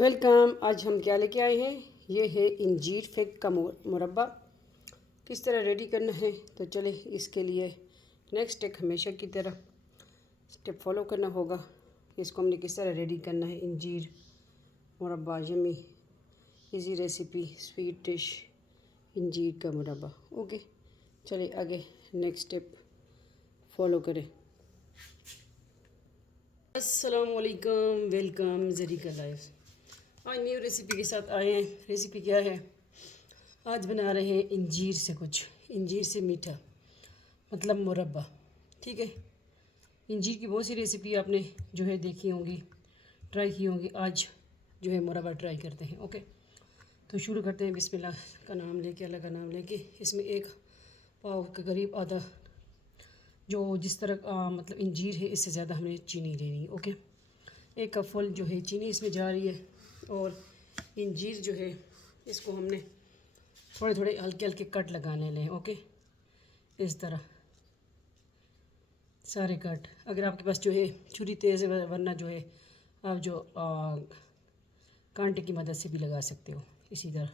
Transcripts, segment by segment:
Welcome. आज हम क्या लेके आए हैं, ये है इंजीर फेक का मुरब्बा। किस तरह रेडी करना है तो चले इसके लिए नेक्स्ट स्टेप हमेशा की तरह स्टेप फॉलो करना होगा। इसको हमने किस तरह रेडी करना है। इंजीर मुरब्बा, yummy easy recipe, sweet dish इंजीर का मुरब्बा। ओके, चले आगे नेक्स्ट स्टेप फॉलो करें। अस्सलाम वालेकुम, वेलकम ज़रीका लाइफ। आज न्यू रेसिपी के साथ आए हैं। रेसिपी क्या है, आज बना रहे हैं इंजीर से कुछ, इंजीर से मीठा मतलब मुरब्बा। ठीक है, इंजीर की बहुत सी रेसिपी आपने जो है देखी होंगी, ट्राई की होंगी। आज जो है मुरब्बा ट्राई करते हैं। ओके, तो शुरू करते हैं। बिस्मिल्लाह का नाम लेके, अल्लाह का नाम लेके। इसमें एक पाव के करीब आधा जो जिस तरह मतलब इंजीर है, इससे ज़्यादा हमने चीनी लेनी है। ओके, एक कप फुल जो है चीनी इसमें जा रही है। और इंजीर जो है इसको हमने थोड़े थोड़े हल्के हल्के कट लगाने लें। ओके, इस तरह सारे कट। अगर आपके पास जो है छुरी तेज़ है, वरना जो है आप जो कांटे की मदद से भी लगा सकते हो इसी तरह।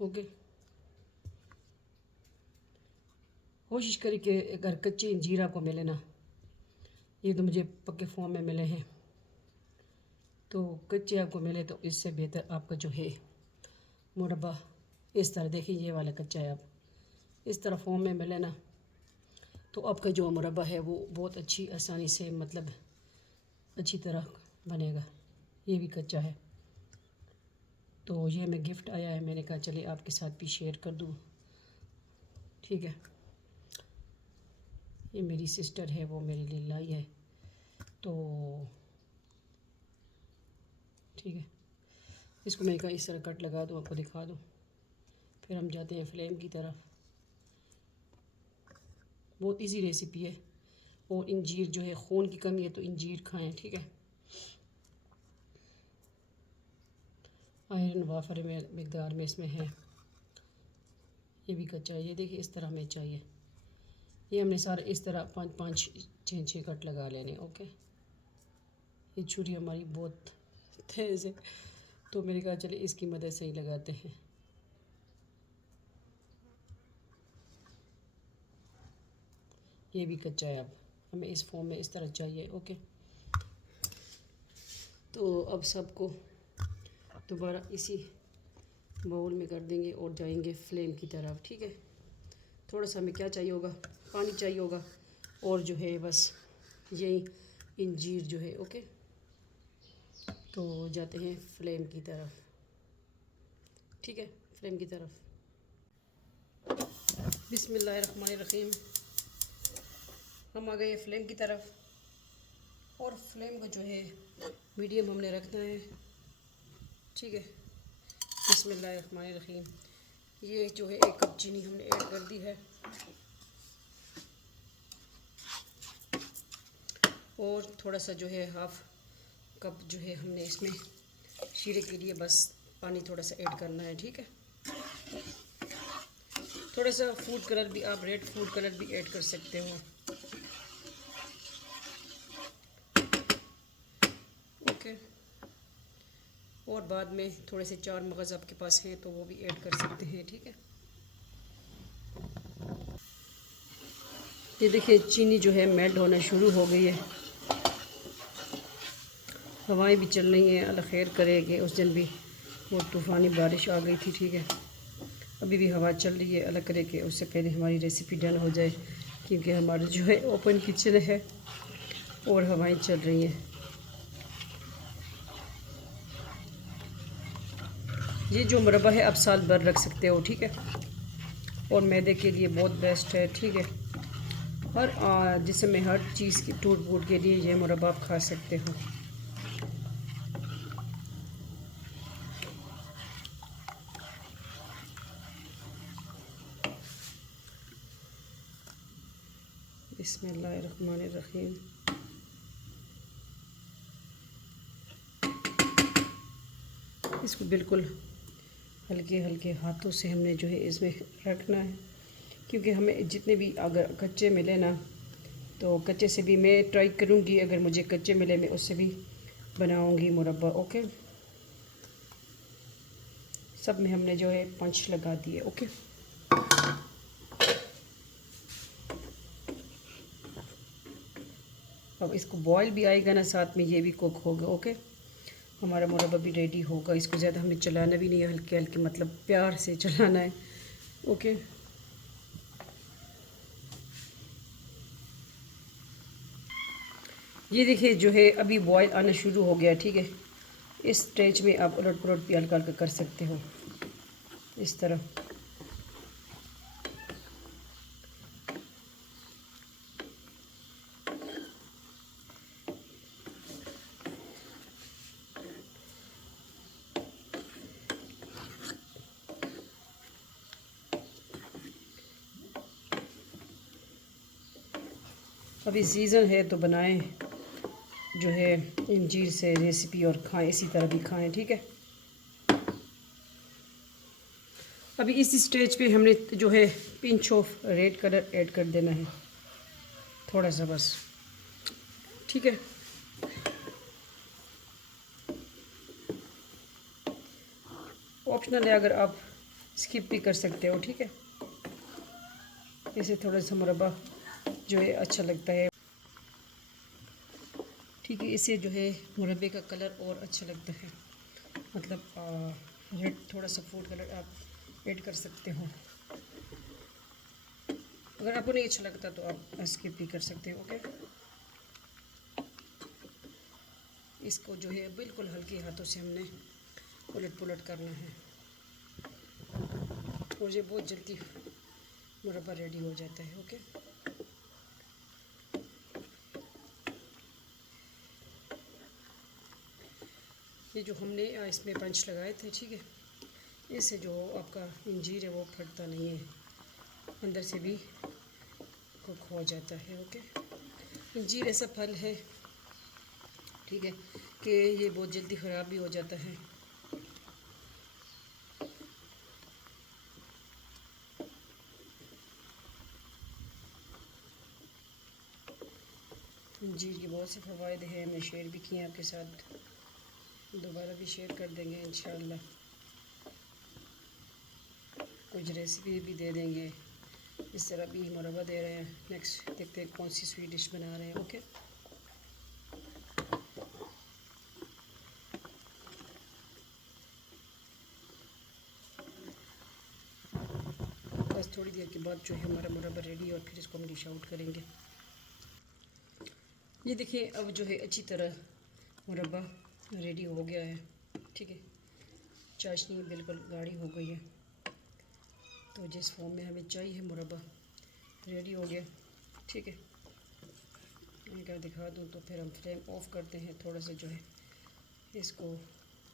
ओके, कोशिश करें कि अगर कच्चे इंजीर आपको मिले ना, ये तो मुझे पक्के फॉर्म में मिले हैं, तो कच्चे आपको मिले तो इससे बेहतर आपका जो है मुरब्बा इस तरह, देखिए ये वाला कच्चा है, आप इस तरह फॉर्म में मिले ना तो आपका जो मुरब्बा है वो बहुत अच्छी आसानी से मतलब अच्छी तरह बनेगा। ये भी कच्चा है, तो ये हमें गिफ्ट आया है, मैंने कहा चलिए आपके साथ भी शेयर कर दूँ। ठीक है, ये मेरी सिस्टर है, वो मेरे लिए लाई है। तो ठीक है, इसको मैं कहा इस तरह कट लगा दूँ, आपको दिखा दूँ, फिर हम जाते हैं फ्लेम की तरफ। बहुत इजी रेसिपी है। और इंजीर जो है, खून की कमी है तो इंजीर खाएं। ठीक है, आयरन वाफर में मिकदार में इसमें है। ये भी कच्चा है, ये देखिए इस तरह हमें चाहिए। ये हमने सारे इस तरह 5-5 6 कट लगा लेने। ओके, ये छुरी हमारी बहुत तेज़ है, तो मैंने कहा चले इसकी मदद से ही लगाते हैं। ये भी कच्चा है, अब हमें इस फॉर्म में इस तरह चाहिए। ओके, तो अब सबको दोबारा इसी बाउल में कर देंगे और जाएंगे फ्लेम की तरफ। ठीक है, थोड़ा सा हमें क्या चाहिए होगा, पानी चाहिए होगा, और जो है बस यही इंजीर जो है। ओके, तो जाते हैं फ्लेम की तरफ। ठीक है, फ्लेम की तरफ। बिस्मिल्लाहिर्रहमानिर्रहीम। हम आ गए फ्लेम की तरफ, और फ्लेम को जो है मीडियम हमने रखना है। ठीक है, बिस्मिल्लाहिर्रहमानिर्रहीम। ये जो है 1 कप चीनी हमने ऐड कर दी है, और थोड़ा सा जो है 1/2 कप जो है हमने इसमें शीरे के लिए बस पानी थोड़ा सा ऐड करना है। ठीक है, थोड़ा सा फूड कलर भी, आप रेड फूड कलर भी ऐड कर सकते हो। ओके, और बाद में थोड़े से 4 मगज़ आपके पास हैं तो वो भी ऐड कर सकते हैं। ठीक है, ये देखिए चीनी जो है मेल्ट होना शुरू हो गई है। हवाएं भी चल रही हैं, अल्लाह खैर करे कि उस दिन भी बहुत तूफ़ानी बारिश आ गई थी। ठीक है, अभी भी हवा चल रही है, अल्लाह करे कि उससे पहले हमारी रेसिपी डन हो जाए, क्योंकि हमारा जो है ओपन किचन है और हवाएं चल रही हैं। ये जो मुरब्बा है आप साल भर रख सकते हो। ठीक है, और मैदे के लिए बहुत बेस्ट है। ठीक है, हर जिसम में हर चीज़ की टूट फूट के लिए ये मुरब्बा आप खा सकते हो। बिस्मिल्लाहिर्रहमानिर्रहीम। इसको बिल्कुल हल्के हल्के हाथों से हमने जो है इसमें रखना है, क्योंकि हमें जितने भी अगर कच्चे मिले ना, तो कच्चे से भी मैं ट्राई करूँगी, अगर मुझे कच्चे मिले मैं उससे भी बनाऊंगी मुरब्बा। ओके, सब में हमने जो है पंच लगा दिए। ओके, अब इसको बॉयल भी आएगा ना, साथ में ये भी कुक होगा। ओके, हमारा मुरब्बा भी रेडी होगा। इसको ज़्यादा हमें चलाना भी नहीं है, हल्के हल्के मतलब प्यार से चलाना है। ओके, ये देखिए जो है अभी बॉयल आना शुरू हो गया। ठीक है, इस स्टेज में आप उलट पुलट भी हल्का हल्का कर सकते हो इस तरह। अभी सीज़न है तो बनाएं जो है इंजीर से रेसिपी और खाएं, इसी तरह भी खाएं। ठीक है, अभी इस स्टेज पे हमने जो है pinch of red colour add कर देना है, थोड़ा सा बस। ठीक है, ऑप्शनल है, अगर आप स्किप भी कर सकते हो। ठीक है, इसे थोड़ा सा मुरब्बा जो है अच्छा लगता है। ठीक है, इससे जो है मुरब्बे का कलर और अच्छा लगता है, मतलब रेड थोड़ा सा फूड कलर आप ऐड कर सकते हो। अगर आपको नहीं अच्छा लगता तो आप स्किप भी कर सकते हो। ओके, इसको जो है बिल्कुल हल्के हाथों से हमने उलट पुलट करना है और ये बहुत जल्दी मुरब्बा रेडी हो जाता है। ओके, ये जो हमने इसमें पंच लगाए थे, ठीक है, इससे जो आपका इंजीर है वो फटता नहीं है, अंदर से भी कुक हो जाता है। ओके, इंजीर ऐसा फल है, ठीक है, कि ये बहुत जल्दी ख़राब भी हो जाता है। इंजीर के बहुत से फ़वाइद हैं, हमने शेयर भी किए आपके साथ, दोबारा भी शेयर कर देंगे इंशाअल्लाह। कुछ रेसिपी भी दे देंगे, इस तरह भी मुरब्बा दे रहे हैं। नेक्स्ट देखते हैं कौन सी स्वीट डिश बना रहे हैं। ओके, बस थोड़ी देर के बाद जो है हमारा मुरब्बा रेडी और फिर इसको हम डिश आउट करेंगे। ये देखिए अब जो है अच्छी तरह मुरब्बा रेडी हो गया है। ठीक है, चाशनी बिल्कुल गाढ़ी हो गई है, तो जिस फॉर्म में हमें चाहिए मुरब्बा रेडी हो गया। ठीक है, मैं क्या दिखा दूँ तो फिर हम फ्लेम ऑफ करते हैं, थोड़ा सा जो है इसको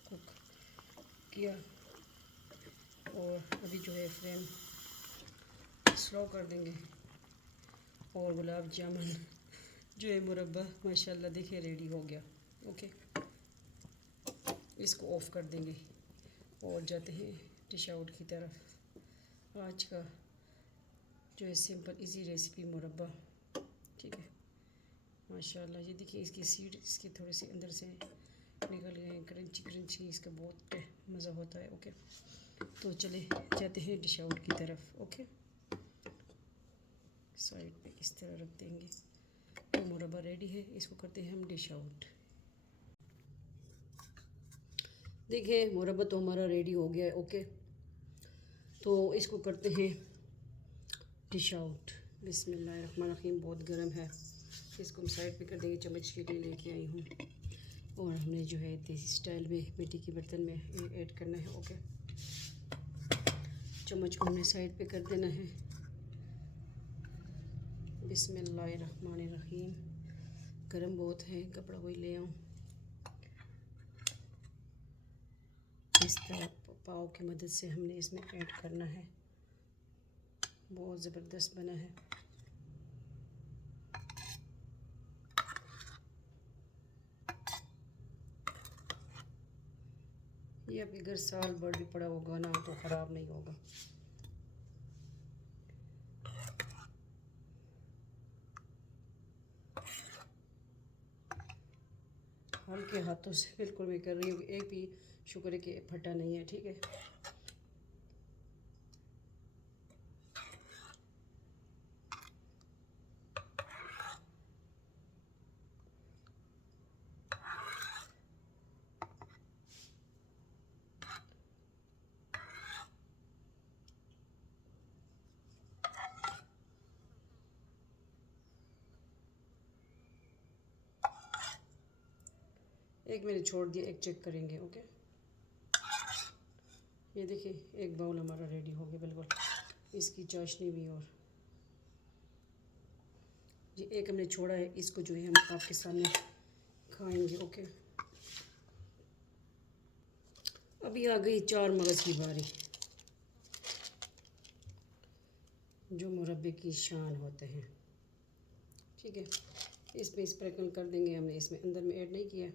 कुक किया और अभी जो है फ्लेम स्लो कर देंगे और गुलाब जामुन जो है मुरब्बा माशाल्लाह देखिए रेडी हो गया। ओके, इसको ऑफ़ कर देंगे और जाते हैं डिश आउट की तरफ। आज का जो है सिंपल इजी रेसिपी मुरब्बा, ठीक है, माशाल्लाह। ये देखिए इसकी सीड इसके थोड़े से अंदर से निकल गए हैं, क्रंची क्रंची, इसका बहुत मज़ा होता है। ओके, तो चले जाते हैं डिश आउट की तरफ। ओके, साइड पे इस तरह रख देंगे, तो मुरब्बा रेडी है, इसको करते हैं हम डिश आउट। देखिए मुरब्बा तो हमारा रेडी हो गया है। ओके, तो इसको करते हैं डिश आउट। बिस्मिल्लाहिर्रहमानिर्रहीम, बहुत गर्म है, इसको हम साइड पे कर देंगे। चम्मच के लिए लेके आई हूँ और हमने जो है देसी स्टाइल में मिट्टी के बर्तन में ऐड करना है। ओके, चम्मच को हमने साइड पे कर देना है। बिस्मिल्लाहिर्रहमानिर्रहीम, गर्म बहुत है, कपड़ा कोई ले आऊँ। इस तरह पाव की मदद से हमने इसमें ऐड करना है, बहुत ज़बरदस्त बना है। ये आपके घर साल भर भी पड़ा होगा ना तो ख़राब नहीं होगा। हल्के हल्के हाथों से बिल्कुल मैं कर रही हूँ। एक भी शुक्र है कि फटा नहीं है, ठीक है। एक मैंने छोड़ दिया, एक चेक करेंगे। ओके, ये देखिए एक बाउल हमारा रेडी हो गया बिल्कुल, इसकी चाशनी भी। और ये एक हमने छोड़ा है, इसको जो है हम आपके सामने खाएंगे। ओके, अभी आ गई 4 मगज़ की बारी, जो मुरब्बे की शान होते हैं, ठीक है। इसमें स्प्रिंकल कर देंगे, हमने इसमें अंदर में ऐड नहीं किया।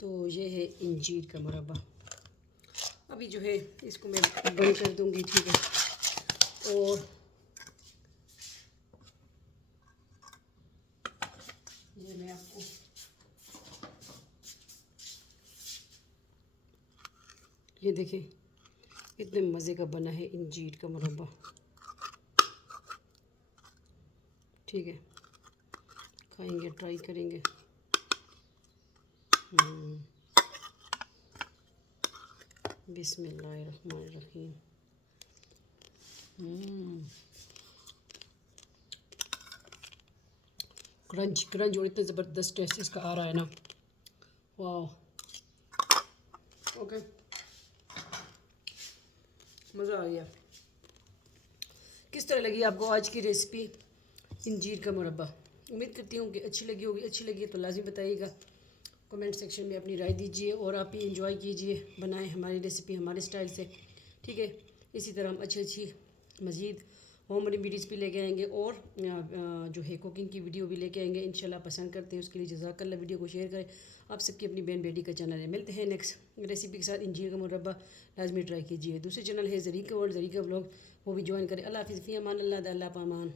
तो ये है इंजीर का मुरब्बा। अभी जो है इसको मैं बंद कर दूंगी, ठीक है। और ये मैं आपको ये देखिए इतने मज़े का बना है इंजीर का मुरब्बा, ठीक है। खाएंगे, ट्राई करेंगे। बिस्मिल्लाहिर्रहमानिर्रहीम। क्रंच क्रंच और इतना ज़बरदस्त टेस्ट इसका आ रहा है ना, वाह। ओके, मज़ा आ गया। किस तरह लगी आपको आज की रेसिपी इंजीर का मुरब्बा? उम्मीद करती हूँ कि अच्छी लगी होगी। अच्छी लगी है तो लाज़िम बताइएगा, कमेंट सेक्शन में अपनी राय दीजिए और आप भी एंजॉय कीजिए, बनाएं हमारी रेसिपी हमारे स्टाइल से, ठीक है। इसी तरह हम अच्छी मज़ीद होम रेमिडीज़ भी लेके आएंगे और जो है कुकिंग की वीडियो भी लेके आएंगे इंशाल्लाह। पसंद करते हैं उसके लिए जज़ाकल्लाह। वीडियो को शेयर करें। आप सबकी अपनी बहन बेटी का चैनल है। मिलते हैं नेक्स्ट रेसिपी के साथ। इंजीर का मुरब्बा लाजमी ट्राई कीजिए। दूसरे चैनल है ज़रीका वर्ल्ड, ज़रीका व्लॉग, वो भी ज्वाइन करें। अल्लाह हाफ़िज़, फ़ी अमान अल्लाह, अल्लाह पामान।